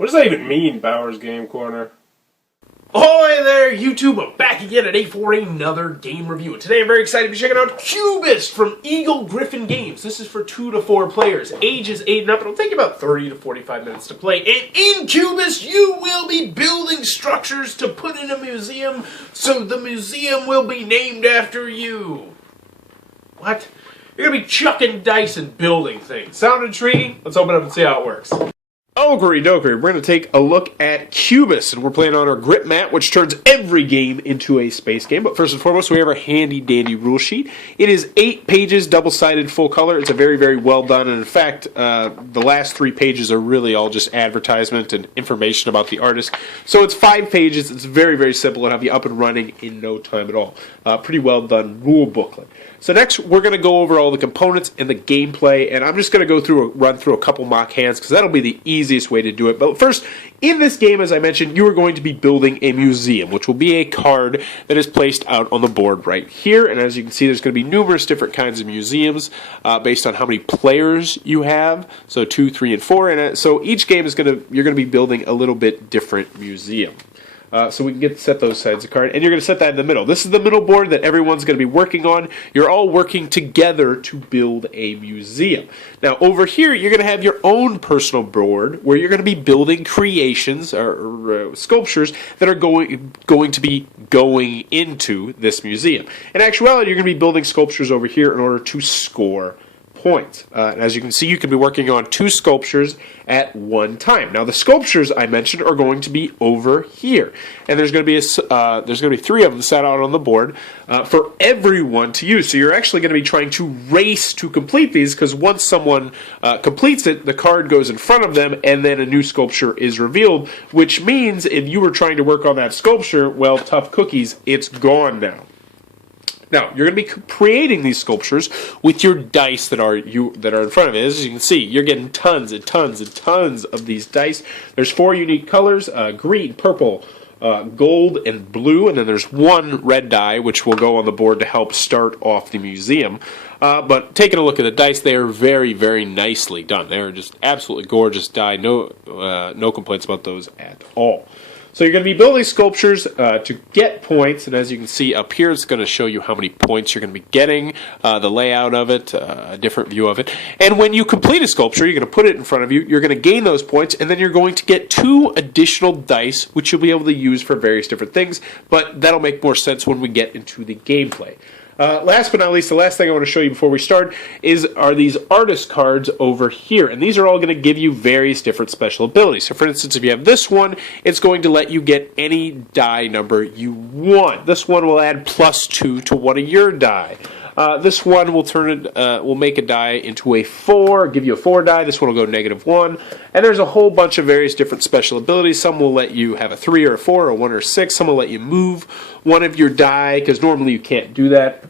What does that even mean, Bauer's Game Corner? Ahoy there, YouTube! I'm back again today for another game review. And today I'm very excited to be checking out Cubist from Eagle Griffin Games. This is for 2 to 4 players, ages 8 and up. It'll take about 30 to 45 minutes to play. And in Cubist, you will be building structures to put in a museum, so the museum will be named after you. What? You're going to be chucking dice and building things. Sound intriguing? Let's open up and see how it works. Okery dokery, we're going to take a look at Cubist, and we're playing on our grip mat, which turns every game into a space game. But first and foremost, we have our handy-dandy rule sheet. It is 8 pages, double-sided, full color. It's a very, very well done, and in fact, the last 3 pages are really all just advertisement and information about the artist. So it's 5 pages. It's very, very simple, and have you up and running in no time at all. Pretty well done rule booklet. So next, we're going to go over all the components and the gameplay, and I'm just going to run through a couple mock hands, because that'll be the easiest way to do it. But first, in this game, as I mentioned, you are going to be building a museum, which will be a card that is placed out on the board right here. And as you can see, there's going to be numerous different kinds of museums based on how many players you have. So 2, 3, and 4 in it. So each game is you're going to be building a little bit different museum. So we can set those sides of the card, and you're going to set that in the middle. This is the middle board that everyone's going to be working on. You're all working together to build a museum. Now, over here, you're going to have your own personal board where you're going to be building creations or sculptures that are going to be going into this museum. In actuality, you're going to be building sculptures over here in order to score points. As you can see, you can be working on 2 sculptures at one time. Now, the sculptures I mentioned are going to be over here, and there's going to be 3 of them set out on the board for everyone to use. So you're actually going to be trying to race to complete these, because once someone completes it, the card goes in front of them, and then a new sculpture is revealed. Which means if you were trying to work on that sculpture, well, tough cookies, it's gone now. Now, you're going to be creating these sculptures with your dice that are in front of it. As you can see, you're getting tons and tons and tons of these dice. There's 4 unique colors, green, purple, gold, and blue, and then there's 1 red die, which will go on the board to help start off the museum. But taking a look at the dice, they are very, very nicely done. They are just absolutely gorgeous die. No complaints about those at all. So you're going to be building sculptures to get points, and as you can see up here, it's going to show you how many points you're going to be getting, the layout of it, a different view of it. And when you complete a sculpture, you're going to put it in front of you, you're going to gain those points, and then you're going to get 2 additional dice, which you'll be able to use for various different things, but that'll make more sense when we get into the gameplay. Last but not least, the last thing I want to show you before we start are these artist cards over here. And these are all going to give you various different special abilities. So for instance, if you have this one, it's going to let you get any die number you want. This one will add +2 to one of your die. This one will make a die into a 4, give you a 4 die. This one will go -1. And there's a whole bunch of various different special abilities. Some will let you have a 3 or a 4 or a 1 or a 6. Some will let you move one of your die, because normally you can't do that.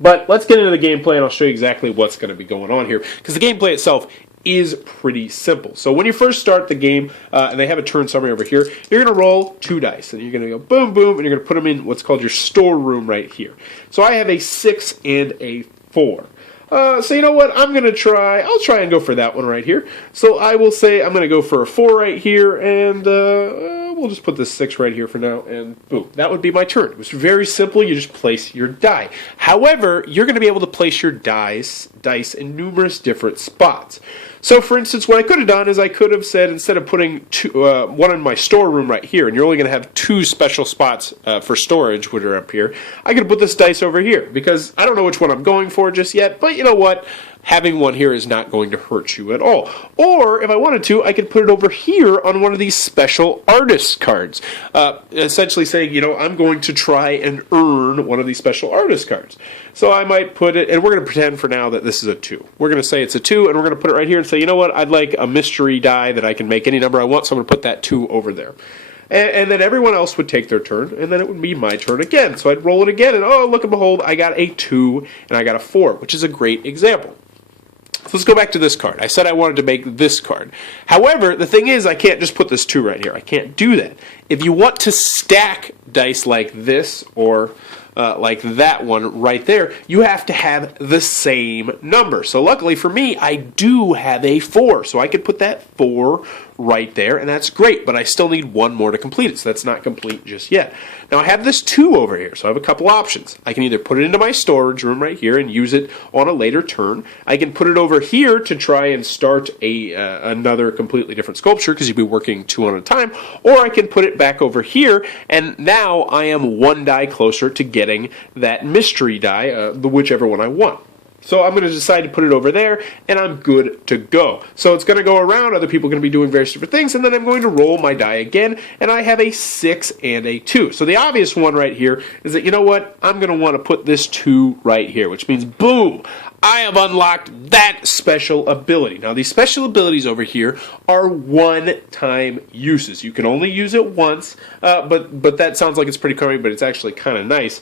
But let's get into the gameplay, and I'll show you exactly what's going to be going on here, because the gameplay itself is pretty simple. So when you first start the game, and they have a turn summary over here, you're going to roll 2 dice, and you're going to go boom, boom, and you're going to put them in what's called your storeroom right here. So I have a 6 and a 4. So you know what, I'll try and go for that one right here. So I will say I'm going to go for a 4 right here, and we'll just put this 6 right here for now, and boom, that would be my turn. It was very simple. You just place your die. However, you're going to be able to place your dice in numerous different spots. So, for instance, what I could have done is I could have said, instead of putting 1 in my storeroom right here, and you're only going to have 2 special spots for storage, which are up here, I could put this dice over here, because I don't know which one I'm going for just yet, but you know what? Having one here is not going to hurt you at all. Or, if I wanted to, I could put it over here on one of these special artist cards. Essentially saying, you know, I'm going to try and earn one of these special artist cards. So I might put it, and we're going to pretend for now that this is a 2. We're going to say it's a 2, and we're going to put it right here and say, you know what, I'd like a mystery die that I can make any number I want, so I'm going to put that 2 over there. And then everyone else would take their turn, and then it would be my turn again. So I'd roll it again, and oh, look and behold, I got a 2, and I got a 4, which is a great example. So let's go back to this card. I said I wanted to make this card. However, the thing is, I can't just put this 2 right here. I can't do that. If you want to stack dice like this, or like that one right there, you have to have the same number. So luckily for me, I do have a 4, so I could put that 4 right there, and that's great, but I still need one more to complete it, so that's not complete just yet. Now I have this 2 over here, so I have a couple options. I can either put it into my storage room right here and use it on a later turn. I can put it over here to try and start another completely different sculpture, because you'd be working 2 at a time, or I can put it back over here, and now I am 1 die closer to getting that mystery die, whichever one I want. So I'm going to decide to put it over there, and I'm good to go. So it's going to go around, other people are going to be doing various different things, and then I'm going to roll my die again, and I have a 6 and a 2. So the obvious one right here is that, you know what, I'm going to want to put this 2 right here, which means, boom, I have unlocked that special ability. Now, these special abilities over here are one-time uses. You can only use it once, but that sounds like it's pretty crummy, but it's actually kind of nice.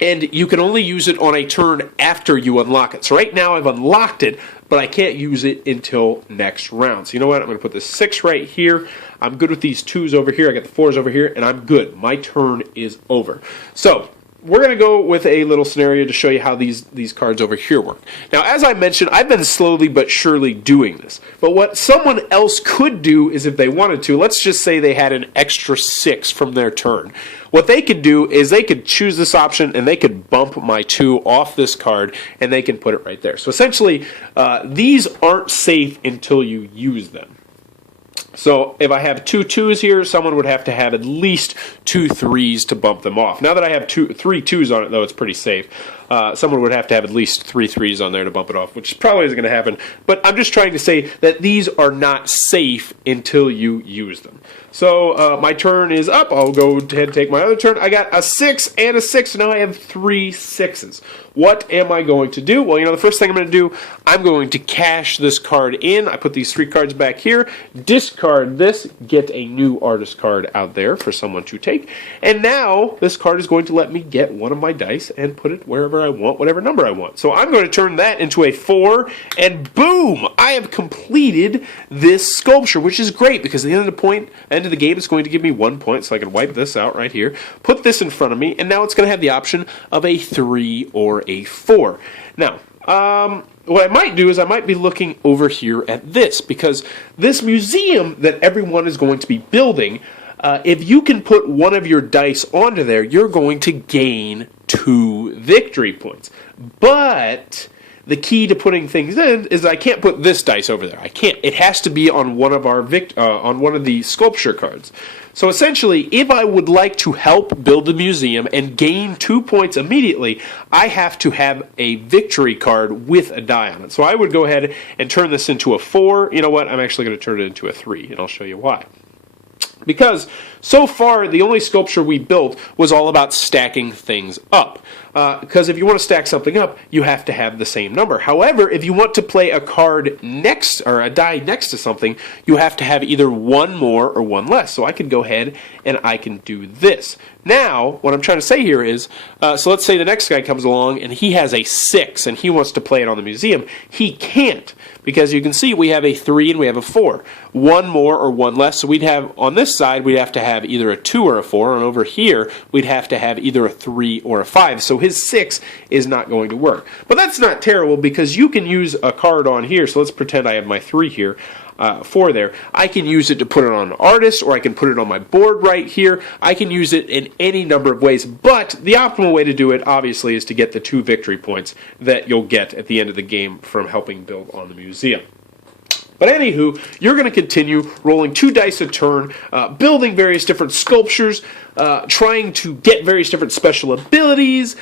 And you can only use it on a turn after you unlock it. So right now I've unlocked it, but I can't use it until next round. So you know what? I'm going to put this 6 right here. I'm good with these 2s over here. I got the 4s over here, and I'm good. My turn is over. So we're going to go with a little scenario to show you how these cards over here work. Now, as I mentioned, I've been slowly but surely doing this. But what someone else could do is, if they wanted to, let's just say they had an extra 6 from their turn. What they could do is they could choose this option, and they could bump my 2 off this card, and they can put it right there. So essentially, these aren't safe until you use them. So if I have 2 2s here, someone would have to have at least 2 3s to bump them off. Now that I have 3 2s on it, though, it's pretty safe. Someone would have to have at least 3 3s on there to bump it off, which probably isn't going to happen. But I'm just trying to say that these are not safe until you use them. So my turn is up. I'll go ahead and take my other turn. I got a 6 and a 6, so now I have 3 6s. What am I going to do? Well, you know, the first thing I'm going to do, I'm going to cash this card in. I put these 3 cards back here, discard this, get a new artist card out there for someone to take, and now this card is going to let me get one of my dice and put it wherever I want, whatever number I want. So I'm going to turn that into a 4, and boom! I have completed this sculpture, which is great, because at the end of the game, it's going to give me 1 point, so I can wipe this out right here, put this in front of me, and now it's going to have the option of a 3 or a 4. Now, what I might do is I might be looking over here at this, because this museum that everyone is going to be building, if you can put one of your dice onto there, you're going to gain 2 victory points. But the key to putting things in is I can't put this dice over there. I can't. It has to be on one of our on one of the sculpture cards. So essentially, if I would like to help build the museum and gain 2 points immediately, I have to have a victory card with a die on it. So I would go ahead and turn this into a 4. You know what? I'm actually going to turn it into a 3, and I'll show you why. Because so far, the only sculpture we built was all about stacking things up. Because if you want to stack something up, you have to have the same number. However, if you want to play a card next, or a die next to something, you have to have either 1 more or 1 less. So I can go ahead and I can do this. Now, what I'm trying to say here is, so let's say the next guy comes along and he has a 6 and he wants to play it on the museum. He can't, because you can see we have a 3 and we have a 4. 1 more or 1 less, so we'd have, on this side, we'd have to have either a 2 or a 4, and over here, we'd have to have either a 3 or a 5. So his 6 is not going to work. But that's not terrible, because you can use a card on here. So let's pretend I have my 3 here. 4 there. I can use it to put it on an artist, or I can put it on my board right here. I can use it in any number of ways, but the optimal way to do it, obviously, is to get the 2 victory points that you'll get at the end of the game from helping build on the museum. But anywho, you're going to continue rolling 2 dice a turn, building various different sculptures, trying to get various different special abilities,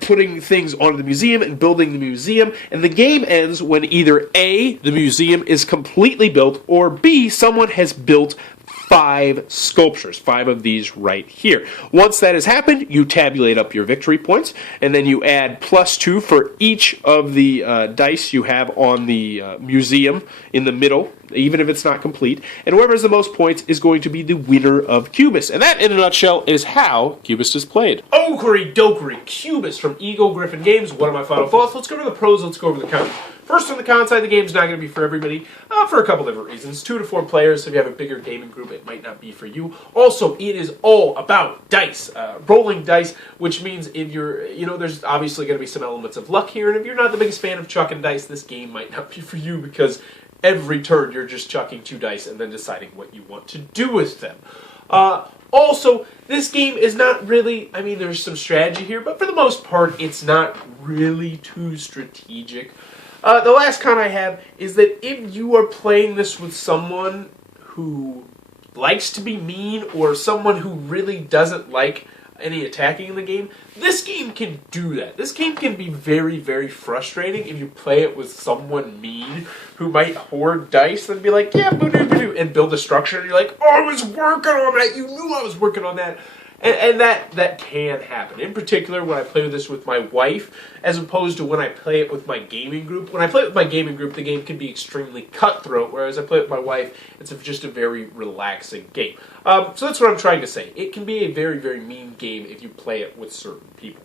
putting things onto the museum and building the museum, and the game ends when either A, the museum is completely built, or B, someone has built 5 sculptures, 5 of these right here. Once that has happened, you tabulate up your victory points, and then you add +2 for each of the dice you have on the museum in the middle, even if it's not complete, and whoever has the most points is going to be the winner of Cubist. And that, in a nutshell, is how Cubist is played. Okery dokery, Cubist from Eagle Griffin Games. What are my final thoughts? Let's go over the pros, let's go over the cons. First, on the con side, the game's not going to be for everybody, for a couple different reasons. 2 to 4 players, so if you have a bigger gaming group, it might not be for you. Also, it is all about dice, rolling dice, which means if you're, there's obviously going to be some elements of luck here, and if you're not the biggest fan of chucking dice, this game might not be for you, because every turn you're just chucking 2 dice and then deciding what you want to do with them. Also, this game is not really, I mean, there's some strategy here, but for the most part, it's not really too strategic. The last con I have is that if you are playing this with someone who likes to be mean or someone who really doesn't like any attacking in the game, this game can do that. This game can be very, very frustrating if you play it with someone mean who might hoard dice and be like, yeah, boo-doo-boo-doo, and build a structure, and you're like, oh, I was working on that, you knew I was working on that. And that can happen. In particular, when I play this with my wife, as opposed to when I play it with my gaming group. When I play it with my gaming group, the game can be extremely cutthroat, whereas I play it with my wife, it's just a very relaxing game. So that's what I'm trying to say. It can be a very, very mean game if you play it with certain people.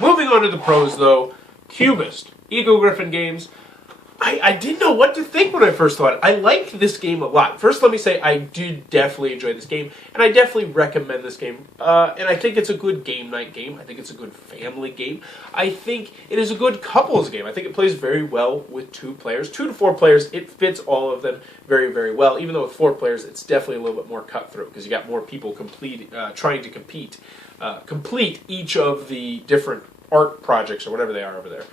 Moving on to the pros, though, Cubist, Eagle Griffin Games. I didn't know what to think when I first thought it. I liked this game a lot. First, let me say I did definitely enjoy this game, and I definitely recommend this game. And I think it's a good game night game. I think it's a good family game. I think it is a good couples game. I think it plays very well with 2 players. 2 to 4 players, it fits all of them very, very well. Even though with 4 players, it's definitely a little bit more cutthroat because you got more people trying to complete each of the different art projects or whatever they are over there.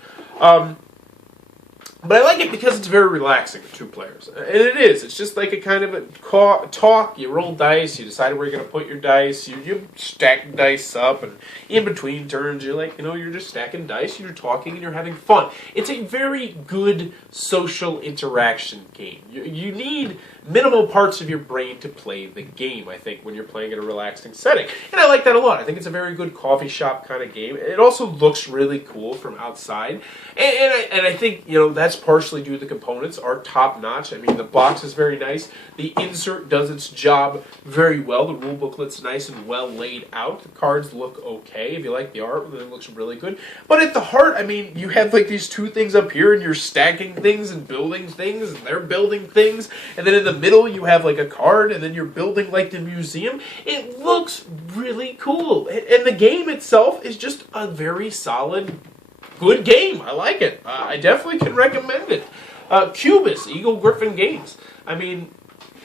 But I like it because it's very relaxing with 2 players. And it is. It's just like a kind of a talk. You roll dice. You decide where you're going to put your dice. You stack dice up. And in between turns, you're like, you're just stacking dice. You're talking and you're having fun. It's a very good social interaction game. You need minimal parts of your brain to play the game, I think, when you're playing in a relaxing setting. And I like that a lot. I think it's a very good coffee shop kind of game. It also looks really cool from outside. And I think, that's partially due to the components are top-notch. I mean, the box is very nice. The insert does its job very well. The rule booklet's nice and well laid out. The cards look okay. If you like the art, then it looks really good. But at the heart, I mean, you have like these 2 things up here, and you're stacking things and building things, and they're building things. And then in the middle, you have like a card, and then you're building like the museum. It looks really cool. And the game itself is just a very solid, good game. I like it. I definitely can recommend it. Cubist, Eagle Griffin Games. I mean,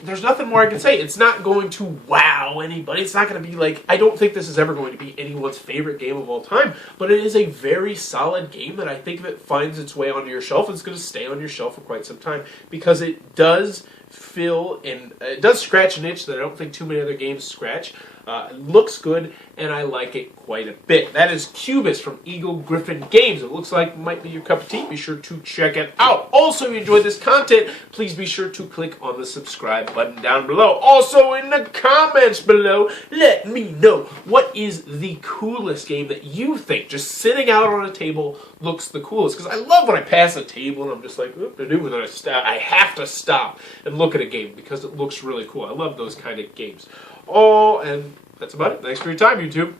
there's nothing more I can say. It's not going to wow anybody. It's not going to be like, I don't think this is ever going to be anyone's favorite game of all time, but it is a very solid game that I think if it finds its way onto your shelf, it's going to stay on your shelf for quite some time because it does fill and it does scratch an itch that I don't think too many other games scratch. It looks good, and I like it quite a bit. That is Cubist from Eagle Griffin Games. It looks like it might be your cup of tea. Be sure to check it out. Also, if you enjoyed this content, please be sure to click on the subscribe button down below. Also, in the comments below, let me know what is the coolest game that you think, just sitting out on a table, looks the coolest. Because I love when I pass a table, and I'm just like, and then I have to stop and look at a game because it looks really cool. I love those kind of games. Oh, and that's about it. Thanks for your time, YouTube.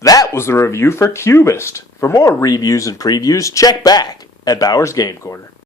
That was the review for Cubist. For more reviews and previews, check back at Bauer's Game Corner.